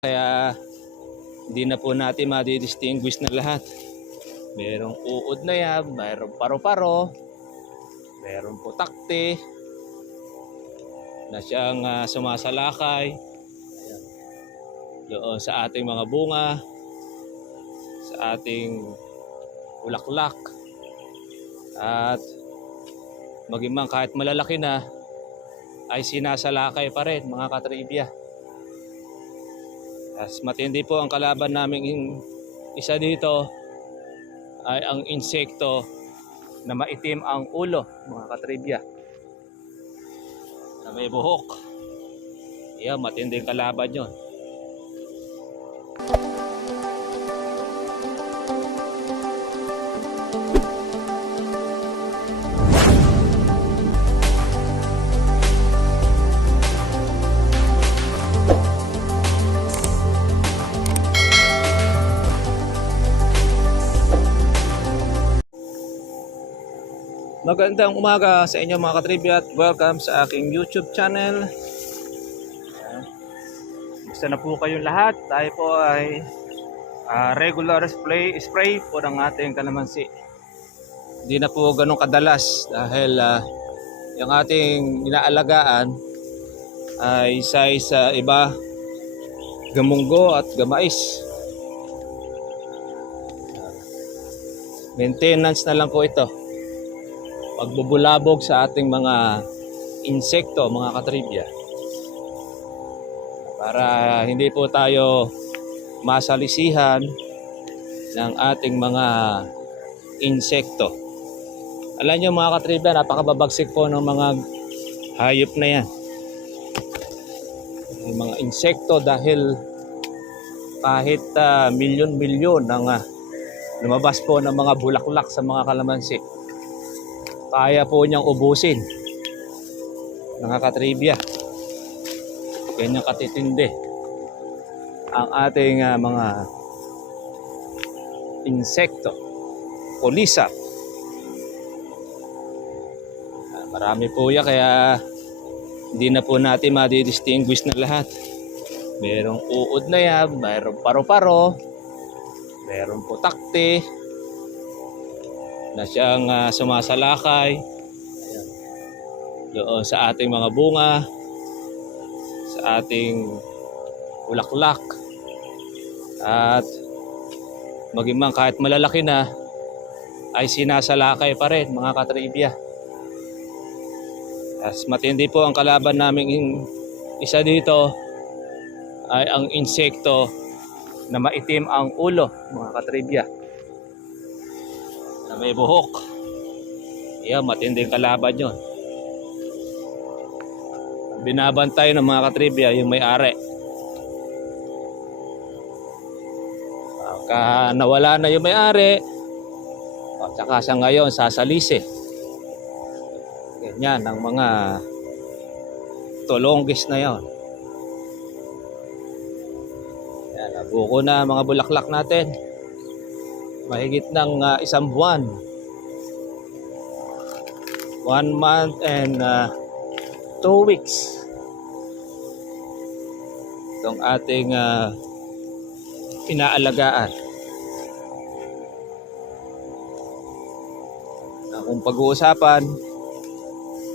Kaya hindi na po natin madidistinguish na lahat. Merong uod na yab, mayroong paro-paro, merong putakte na siyang sumasalakay doon sa ating mga bunga, sa ating bulaklak, at maging man kahit malalaki na ay sinasalakay pa rin, mga katribya. As matindi po ang kalaban naming isa dito ay ang insekto na maitim ang ulo, mga katribya, na may buhok. Yan, matinding kalaban yun. Magandang umaga sa inyo, mga katribya, at welcome sa aking YouTube channel. Gusto na po kayong lahat. Tayo po ay regular spray po ng ating kalamansi. Hindi na po ganun kadalas dahil yung ating inaalagaan ay sa iba gamunggo at gamais. Maintenance na lang po ito, pagbubulabog sa ating mga insekto, mga katribya, para hindi po tayo masalisihan ng ating mga insekto. Alam nyo, mga katribya, napakababagsik po ng mga hayop na yan, yung mga insekto, dahil kahit milyon-milyon ng lumabas po ng mga bulaklak sa mga kalamansi, kaya po niyang ubusin, mga katribya. Ganyan katitindi ang ating mga insekto, kulisap. Marami po yan, kaya hindi na po natin madidistinguish na lahat. Merong uod na yab, mayroong paro-paro, merong putakte na siyang sumasalakay doon sa ating mga bunga, sa ating bulaklak, at maging man kahit malalaki na ay sinasalakay pa rin, mga katribya. As matindi po ang kalaban naming isa dito ay ang insekto na maitim ang ulo, mga katribya, na may buhok. Yan, matinding kalaban yun. Binabantay ng mga katribya yung may-ari. Pagka nawala na yung may-ari, at saka sa ngayon sasalisi. Ganyan ang mga tulonggis na yon. Yan, nabuko na mga bulaklak natin. Mahigit ng isang buwan, 1 month and 2 weeks itong ating inaalagaan. Kung pag-uusapan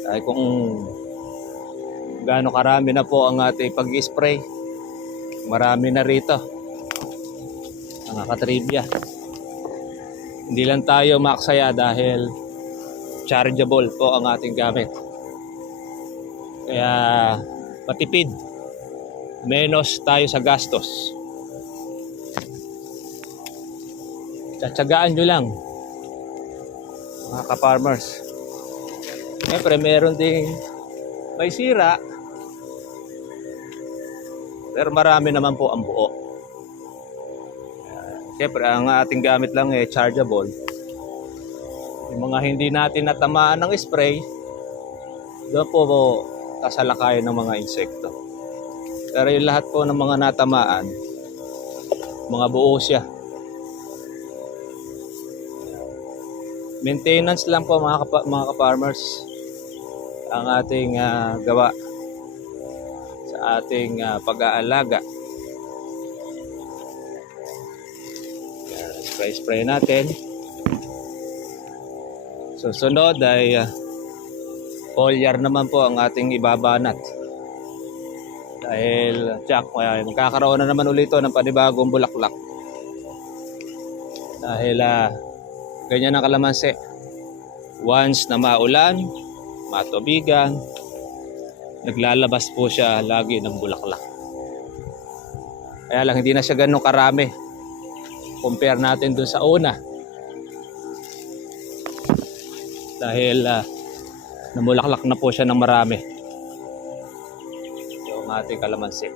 ay kung gaano karami na po ang ating pag-spray, marami na rito, mga katribya. Hindi lang tayo maksaya dahil chargeable po ang ating gamit. Kaya matipid, menos tayo sa gastos. Tsatsagaan nyo lang, mga ka-farmers. Siyempre meron ding may sira, pero marami naman po ang buo. Siyempre ang ating gamit lang chargeable. Yung mga hindi natin natamaan ng spray, doon po kasalakayan ng mga insekto. Pero yung lahat po ng mga natamaan, mga buo siya. Maintenance lang po, mga ka-farmers, ang ating gawa sa ating pag-aalaga Spray natin. Susunod ay foliar naman po ang ating ibabanat. Dahil magkakaroon na naman ulit ng panibagong bulaklak. Dahil ganyan ang kalamansi. Once na maulan, matubigan, naglalabas po siya lagi ng bulaklak. Kaya lang hindi na siya ganun karami. Compare natin dun sa una. Dahil namulaklak na po siya ng marami. Yung ating kalamansi.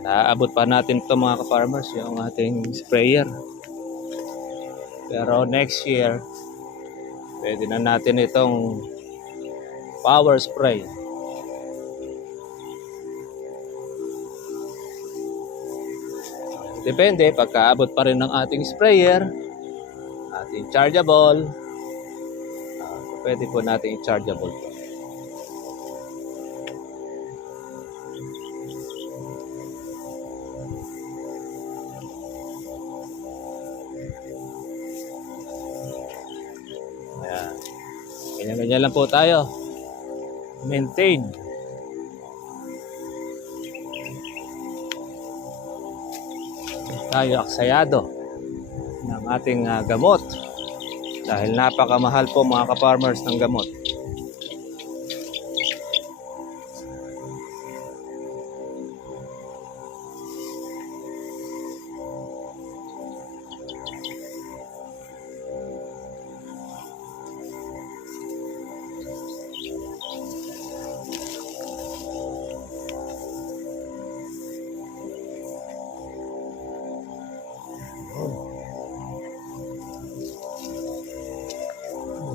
Naaabot pa natin ito mga ka-farmers, yung ating sprayer. Pero next year, pwede na natin itong power spray. Depende, pagkaabot pa rin ng ating sprayer, ating chargeable, pwede po natin i-chargeable po. Ayan. Ganyan-ganyan lang po tayo. Maintain. Tayo aksayado ng ating gamot. Dahil napakamahal po mga ka-farmers ng gamot.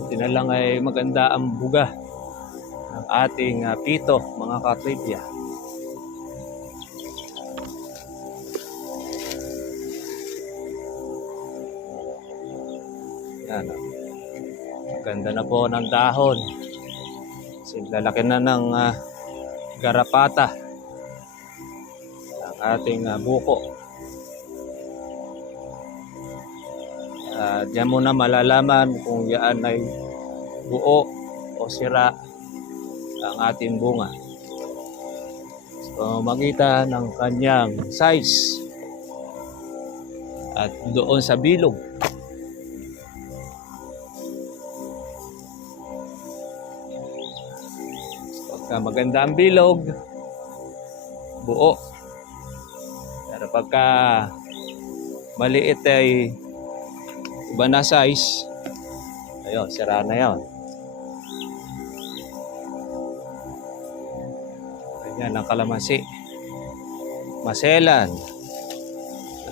Buti na lang ay maganda ang buga ng ating pito mga ka-trivia. Yan, maganda na po ng dahon. Lalaki na ng garapata ang ating buko. Diyan mo na malalaman kung yan ay buo o sira ang ating bunga. So, makita ng kanyang size at doon sa bilog. Pagka maganda ang bilog, buo. Pero pagka maliit ay iba na size, ayun, sira na yun. Ganyan ang kalamansi. Maselan.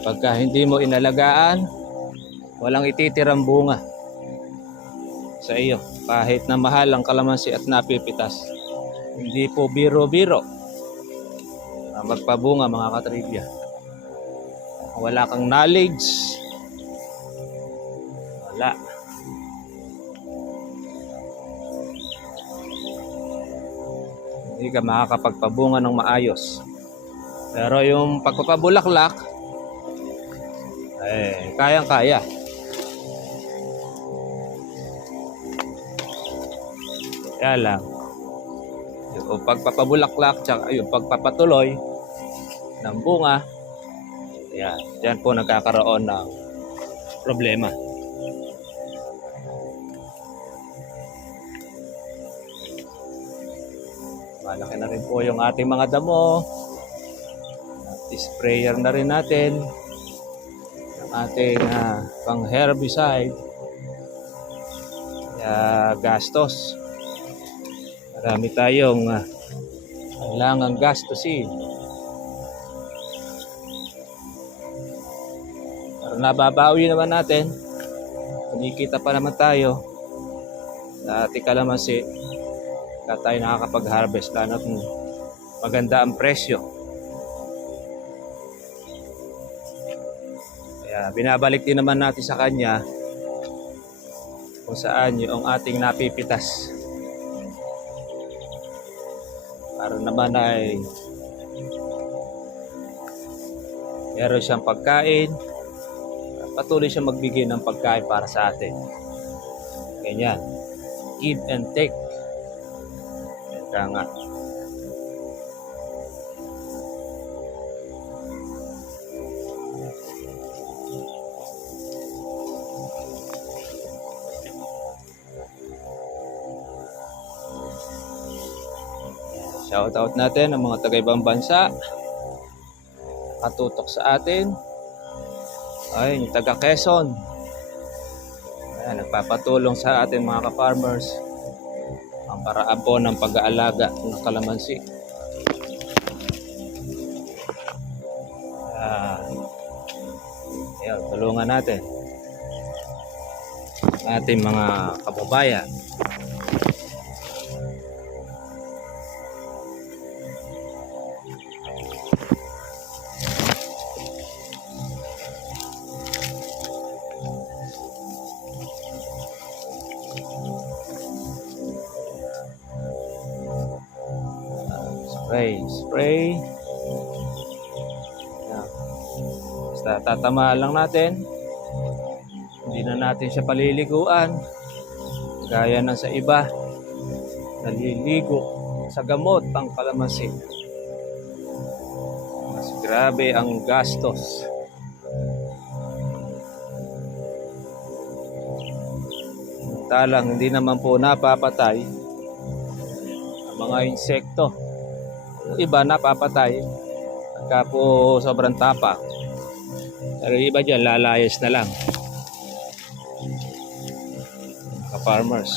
Pagka hindi mo inalagaan, walang ititirang bunga sa iyo. Kahit na mahal ang kalamansi at napipitas. Hindi po biro-biro magpabunga mga katribya. Wala kang knowledge, wala. Hindi ka makakapagpabunga ng maayos. Pero yung pagpapabulaklak, kayang-kaya. Kaya lang, yung pagpapabulaklak, tsaka yung pagpapatuloy ng bunga, yan po nagkakaroon ng problema. Malaki na rin po yung ating mga damo. Sprayer na rin natin ang ating pang herbicide. Gastos. Marami tayong kailangang gastusin. Pero nababawi naman natin. Kumikita pa naman tayo sa ating kalamansi. Kaya tayo nakakapag-harvest lalo kung maganda ang presyo. Kaya binabalik din naman natin sa kanya kung saan yung ating napipitas. Para naman ay meron siyang pagkain, patuloy siyang magbigay ng pagkain para sa atin. Ganyan. Give and take. Kaya nga. Shoutout natin ang mga taga-ibang bansa. Katutok sa atin. Ay, yung taga Quezon. Ayan, nagpapatulong sa atin mga ka-farmers. Ang paraan po ng pag-aalaga ng kalamansi. Ayan, tulungan natin ang ating mga kababayan. Spray. Ayan. Basta tatamaan lang natin. Hindi na natin siya paliliguan. Gaya ng sa iba. Naliligo sa gamot ang kalamansi. Mas grabe ang gastos. Talang hindi naman po napapatay ang mga insekto. Yung iba napapatay pagka po sobrang tapak. Pero yung iba dyan lalayas na lang. Ka-farmers.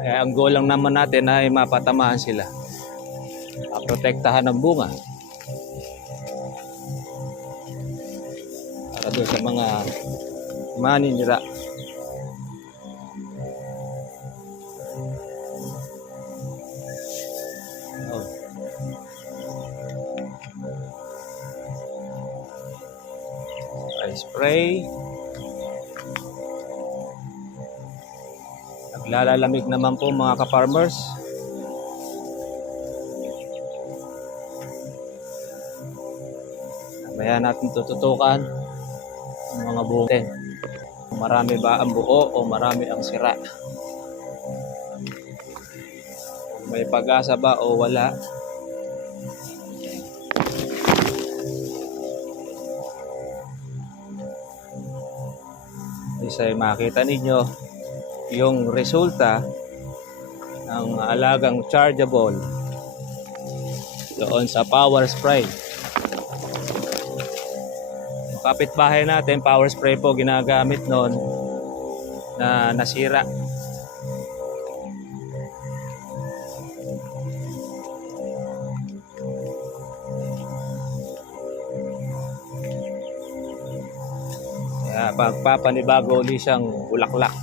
Kaya ang goal lang naman natin ay mapatamaan sila. Maprotektahan ng bunga. Para doon sa mga maninira. Spray. Naglalalamig naman po mga ka-farmers. Mamaya natin tututukan ang mga buhok. Marami ba ang buo o marami ang sira? May pag-asa ba o wala? Ay makita ninyo yung resulta ng alagang chargeable doon sa power spray. Kapitbahay natin, power spray po ginagamit noon na nasira. Pagpapanibago ulit siyang bulaklak.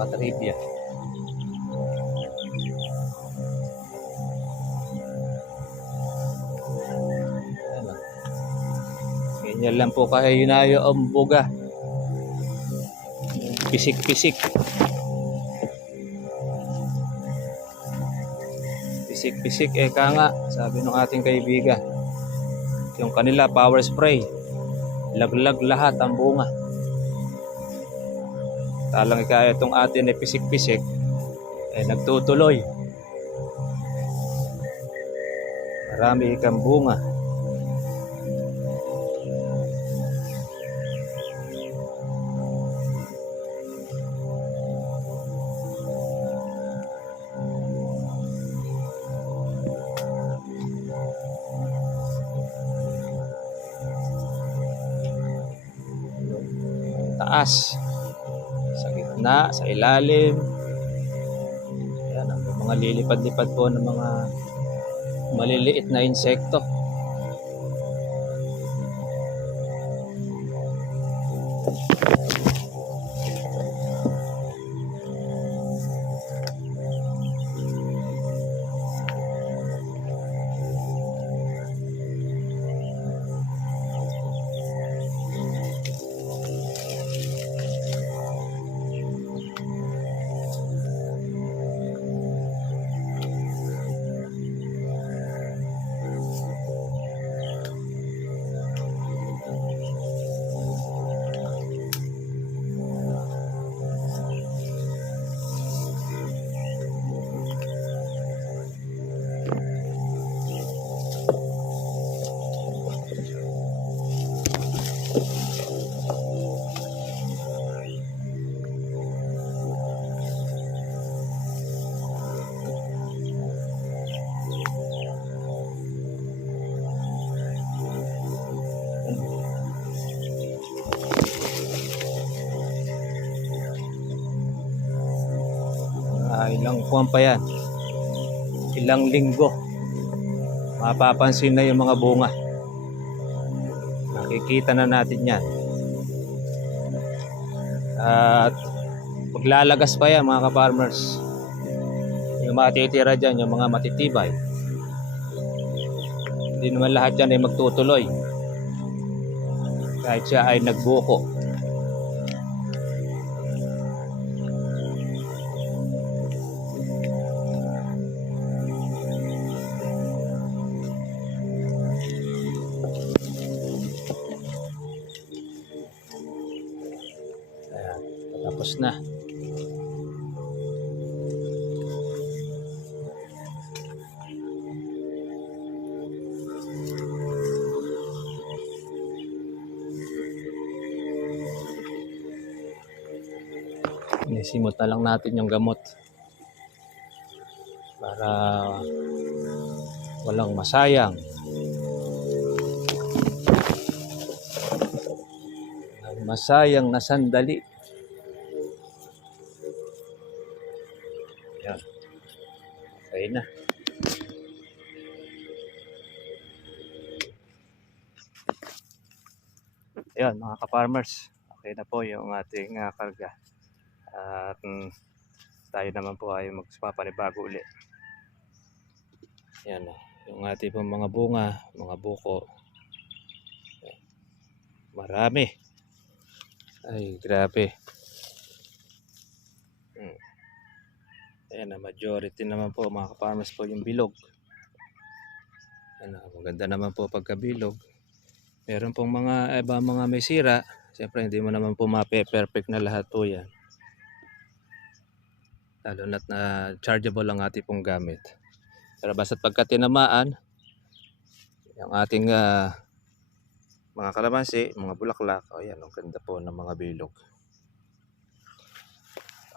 Katribya. Ganyan lang po kaya yunayo ang buga. Pisik-pisik. Pisik-pisik eka nga, sabi ng ating kaibigan. Yung kanila power spray. Laglag lahat ang bunga. Talang kaya itong atin ay pisik-pisik nagtutuloy. Marami ikang bunga. Taas, sa gitna, sa ilalim. Yan, ang mga lilipad-lipad po ng mga maliliit na insekto. Ilang buwan pa yan. Ilang linggo. Mapapansin na yung mga bunga. Nakikita na natin yan. At maglalagas pa yan mga ka-farmers. Yung matitira dyan, yung mga matitibay. Hindi naman lahat yan ay magtutuloy. Kahit siya ay nagbuko. Ayan, tapos na. Isimot na lang natin yung gamot para walang masayang. Masayang na sandali. Yan. Okay na. Ayan mga ka-farmers. Okay na po yung ating karga. At tayo naman po ay magpapanibago ulit. Yan yung ating pong mga bunga, mga buko. Marami. Ay, grabe. Ayan, majority naman po mga ka-farmers po yung bilog. Ano, maganda naman po pagkabilog. Meron pong mga mga may sira. Siyempre hindi mo naman po mape-perfect na lahat po yan. Lalo na't na chargeable ang ating pong gamit. Pero basta't pagka tinamaan, yung ating mga kalamansi, mga bulaklak, o yan, ang ganda po ng mga bilog.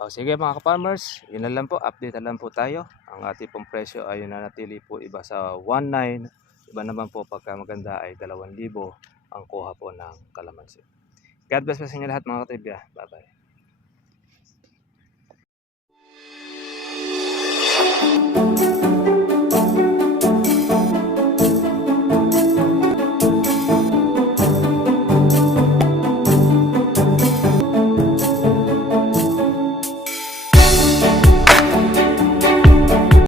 O sige mga ka-farmers, yun na lang po, update na lang po tayo. Ang ating pong presyo ay nanatili po iba sa 1.9, iba naman po pagka maganda ay 2,000 ang kuha po ng kalamansi. God bless po sa inyo lahat mga katribya. Bye bye.